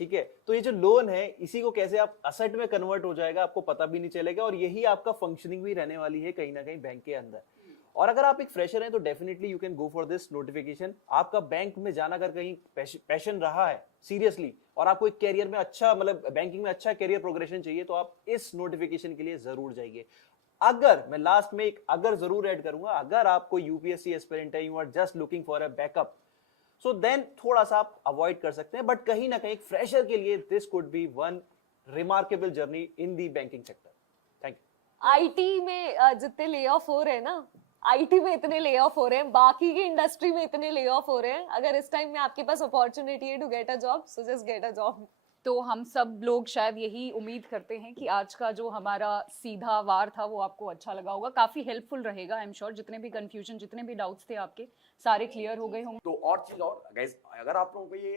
ठीक है, तो ये जो लोन है, इसी को कैसे आप असेट में कन्वर्ट हो जाएगा आपको पता भी नहीं चलेगा, और यही आपका फंक्शनिंग भी रहने वाली है कहीं ना कहीं बैंक के अंदर। और अगर आप एक फ्रेशर हैं तो definitely you can go for this notification. आपका बैंक में जाना अगर कहीं पैशन रहा है सीरियसली, और आपको एक कैरियर में अच्छा, मतलब बैंकिंग में अच्छा कैरियर प्रोग्रेशन चाहिए, तो आप इस नोटिफिकेशन के लिए जरूर जाइए। अगर मैं लास्ट में एक अगर जरूर ऐड करूंगा, अगर आपको यूपीएससी एस्पिरेंट है, you are just looking for a backup, so then थोड़ा सा आप अवॉइड कर सकते हैं। बट कहीं ना कहीं फ्रेशर के लिए this could be one remarkable journey in the banking sector. Thank you. IT में जितने ले ऑफ हो रहे हैं ना, आईटी में इतने ले ऑफ हो रहे हैं, बाकी की इंडस्ट्री में इतने ले ऑफ हो रहे हैं, अगर इस टाइम में आपके पास अपॉर्चुनिटी है to get a job, so just get a job. तो हम सब लोग शायद यही उम्मीद करते हैं कि आज का जो हमारा सीधा वार था वो आपको अच्छा लगा होगा, काफी हेल्पफुल रहेगा। आई एम श्योर जितने भी कंफ्यूजन, जितने भी डाउट्स थे आपके, सारे क्लियर हो गए होंगे। तो और चीज और गाइस, अगर आप लोगों को ये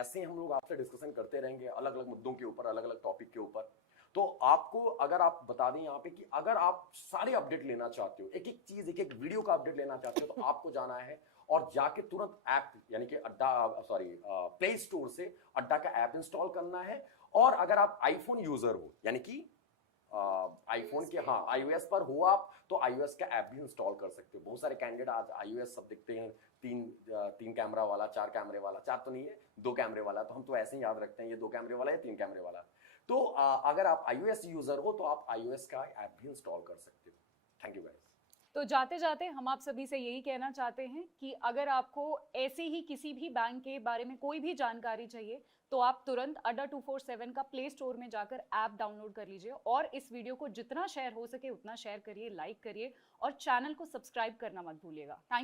ऐसे हम लोग आपसे डिस्कशन करते रहेंगे अलग अलग मुद्दों के ऊपर, अलग अलग टॉपिक के ऊपर, तो आपको अगर आप बता दें यहाँ पे कि अगर आप सारे अपडेट लेना चाहते हो, एक एक चीज, एक एक वीडियो का अपडेट लेना चाहते हो, तो आपको जाना है और जाके तुरंत ऐप, यानी कि प्ले स्टोर से अड्डा का ऐप इंस्टॉल करना है। और अगर आप आईफोन यूजर हो, यानी कि आईफोन के, हाँ, iOS पर हो आप, तो iOS का ऐप भी इंस्टॉल कर सकते हो। बहुत सारे कैंडिडेट आज iOS सब दिखते हैं, तीन कैमरा वाला, 4 कैमरे वाला, 4 तो नहीं है, 2 कैमरे वाला, तो हम तो ऐसे ही याद रखते हैं ये 2 कैमरे वाला या 3 कैमरे वाला। तो अगर आप iOS यूजर हो तो आप iOS का ऐप भी इंस्टॉल कर सकते हो। Thank you guys. तो जाते जाते हम आप सभी से यही कहना चाहते हैं कि अगर आपको ऐसे ही किसी भी बैंक के बारे में कोई भी जानकारी चाहिए तो आप तुरंत अड्डा 247 का प्ले स्टोर में जाकर ऐप डाउनलोड कर लीजिए और इस वीडियो को जितना शेयर हो सके उतना शेयर करिए, लाइक करिए और चैनल को सब्सक्राइब करना मत भूलिएगा। थैंक